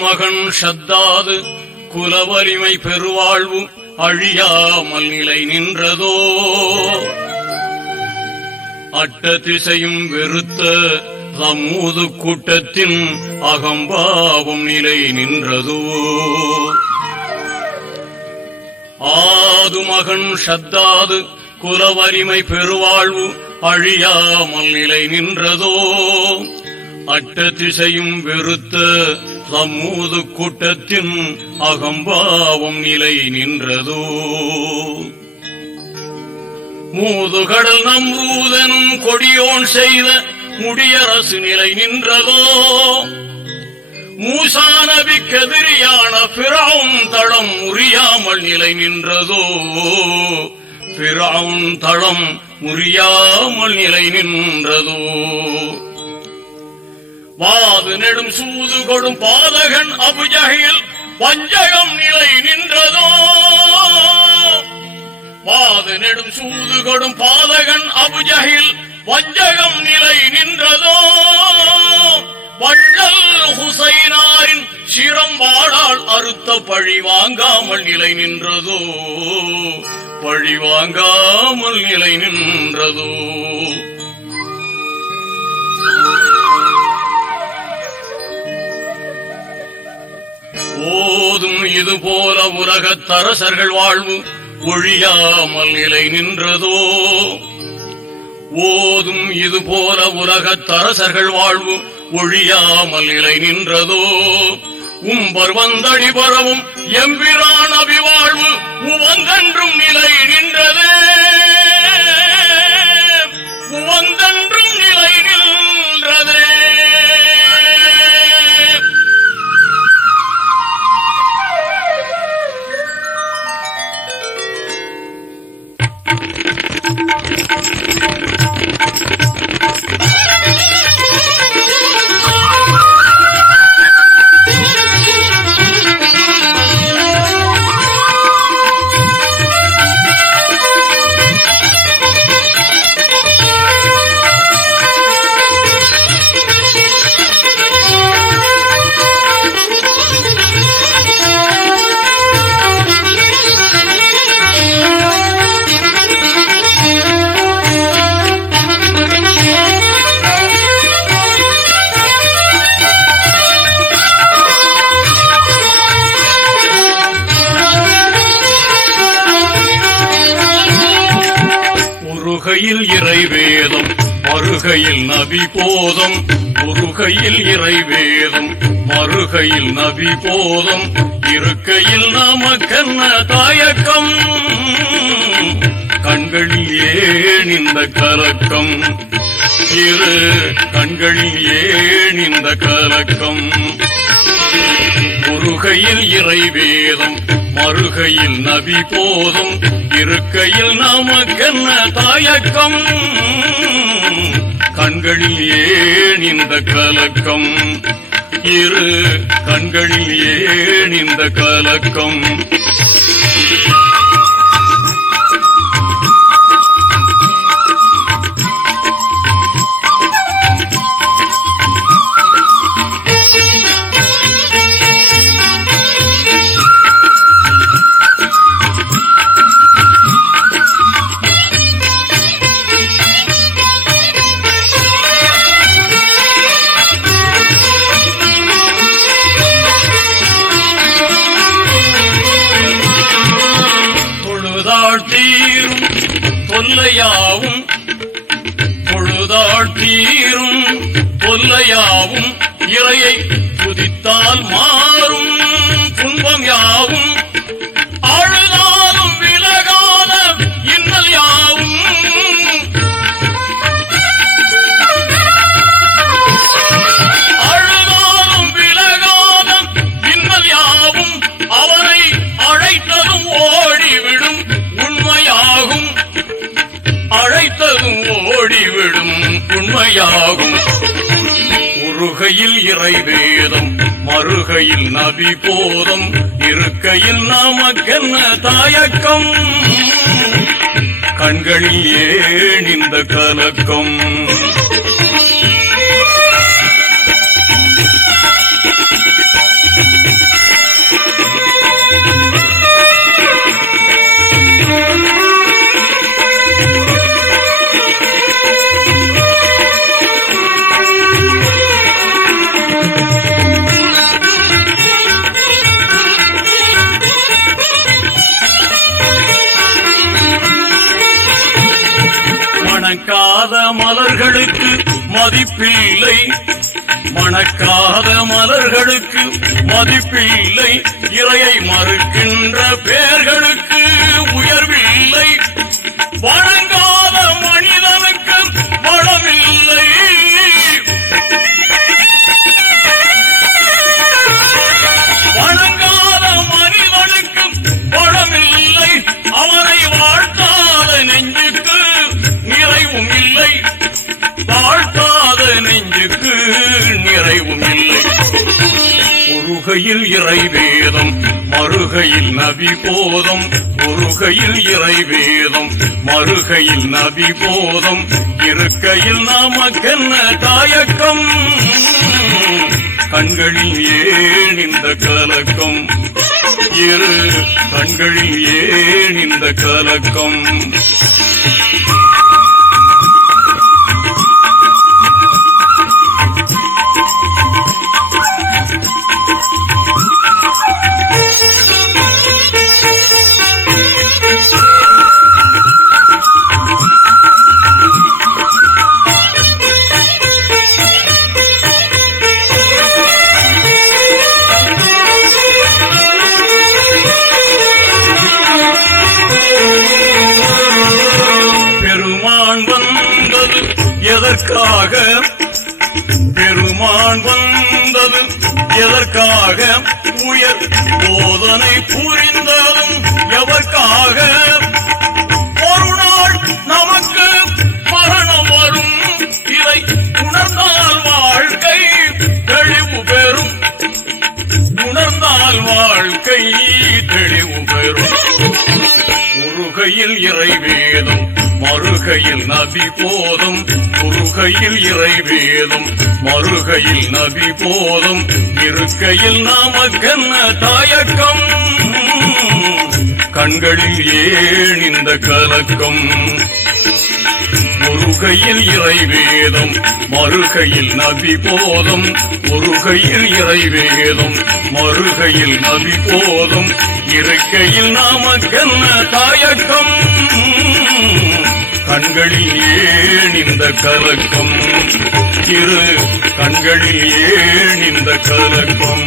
மகன் ஷத்தாது குலவலிமை பெருவாழ்வு அழியாமல் நிலை நின்றதோ அட்ட திசையும் வெறுத்த சமூது கூட்டத்தின் அகம்பாவும் நிலை நின்றதோ ஆது மகன் ஷத்தாது குலவலிமை பெருவாழ்வு அழியாமல் நிலை நின்றதோ அட்ட திசையும் வெறுத்த சமூது கூட்டத்தின் அகம்பாவம் நிலை நின்றதோ மூதுகடல் நம்ரூதனும் கொடியோன் செய்த முடியரசு நிலை நின்றதோ மூசா நபிக்கெதிரியான பிறவுன் தளம் முறியாமல் நிலை நின்றதோ பிறவுன் தளம் முறியாமல் நிலை நின்றதோ வாது நெடும் சூது கொடும் பாதகன் அபுஜஹில் வஞ்சகம் நிலை நின்றதோ வாது நெடும் சூது கொடும் பாதகன் அபுஜஹில் வஞ்சகம் நிலை நின்றதோ வள்ளல் ஹுசைனாரின் சிரம் வாழால் அறுத்த பழி வாங்காமல் நிலை நின்றதோ பழி வாங்காமல் நிலை நின்றதோ ஓதும் இது போல உலகத்தரசர்கள் வாழ்வு ஒழியாமல் நிலை நின்றதோ ஓதும் இது போல உலகத்தரசர்கள் வாழ்வு ஒழியாமல் நிலை நின்றதோ உம்பர் வந்தடி பரவும் எம்பிரான் அபிவாழ்வு உவந்தன்றும் நிலை நின்றதே உவந்தன்றும் நிலை நின்றதே ஒருகையில் இறைவேதம் மறுகையில் நபி போதம் ஒருகையில் இறைவேதம் மறுகையில் நபி போதம் இருக்கையில் நமக்கென்ன தாயக்கம் கண்களில் ஏன் இந்த கலக்கம் இரு கண்களில் ஏன் இந்த கலக்கம் ஒருகையில் இறைவேதம் மறுகையில் நபி போதும் இருக்கையில் நமக்கென்ன தாயக்கம் கண்களில் ஏன் இந்த கலக்கம் இரு கண்களில் ஏன் இந்த கலக்கம் தீரும் தொல்லையாவும் பொழுதாள் தீரும் தொல்லையாவும் இறையை துதித்தால் மாறும் துன்பம் யாவும் அழுதாலும் விலகாத இன்னல் யாவும் அழுதாலும் விலகாத இன்னல் யாவும் அவனை அழைத்ததும் ஓடிவிடும் உண்மையாகும் அழைத்ததும் ஓடிவிடும் உண்மையாகும் ஒருகையில் இறைவேதம் மறுகையில் நபி போதம் இருக்கையில் நமக்கென்ன தாயக்கம் கண்களில் ஏன் இந்த கலக்கம் பெயர்களுக்கு மதிப்பில்லை, மணக்காத மலர்களுக்கு மதிப்பில்லை, இறையை மறுக்கின்ற பெயர்களுக்கு உயர்வில்லை, வணங்காத மனிதனுக்கு வளமில்லை. வணங்காத மனிதனுக்கு வளமில்லை, அவனை வாழ்த்தாத நெஞ்சுக்கு நிறைவும் இல்லை, வாழ்த்தாத நெஞ்சுக்கு நிறைவும் இல்லை. ஒருகையில் இறைவேதம் மறுகையில் நபி போதம், ஒருகையில் இறைவேதம் மறுகையில் நபி போதம், இருக்கையில் நமக்கென்ன தாயக்கம், கண்களில் ஏன் இந்த கலக்கம், இரு கண்களில் ஏன் இந்த கலக்கம். எதற்காக பெருமான் வந்தது, எதற்காக உயர் போதனை புரிந்ததும் எதற்காக, ஒரு நாள் நமக்கு மரணம் வரும், இதை உணர்ந்தால் வாழ்க்கை தெளிவு பெறும், உணர்ந்தால் வாழ்க்கை தெளிவு பெறும். ஒருகையில் இறைவேதம் மறுகையில் நபி போதும், ஒருகையில் இறைவேதம் மறுகையில் நபி போதும், இருக்கையில் நமக்கென்ன தாயக்கம், கண்களில் ஏன் இந்த கலக்கம். ஒருகையில் இறைவேதம் மறுகையில் நபி போதும், ஒருகையில் இறைவேதம் மறுகையில் நபி போதும், இருக்கையில் நமக்கென்ன தாயக்கம், கண்களில் ஏன் இந்த கலக்கம், இரு கண்களில் ஏன் இந்த கலக்கம்.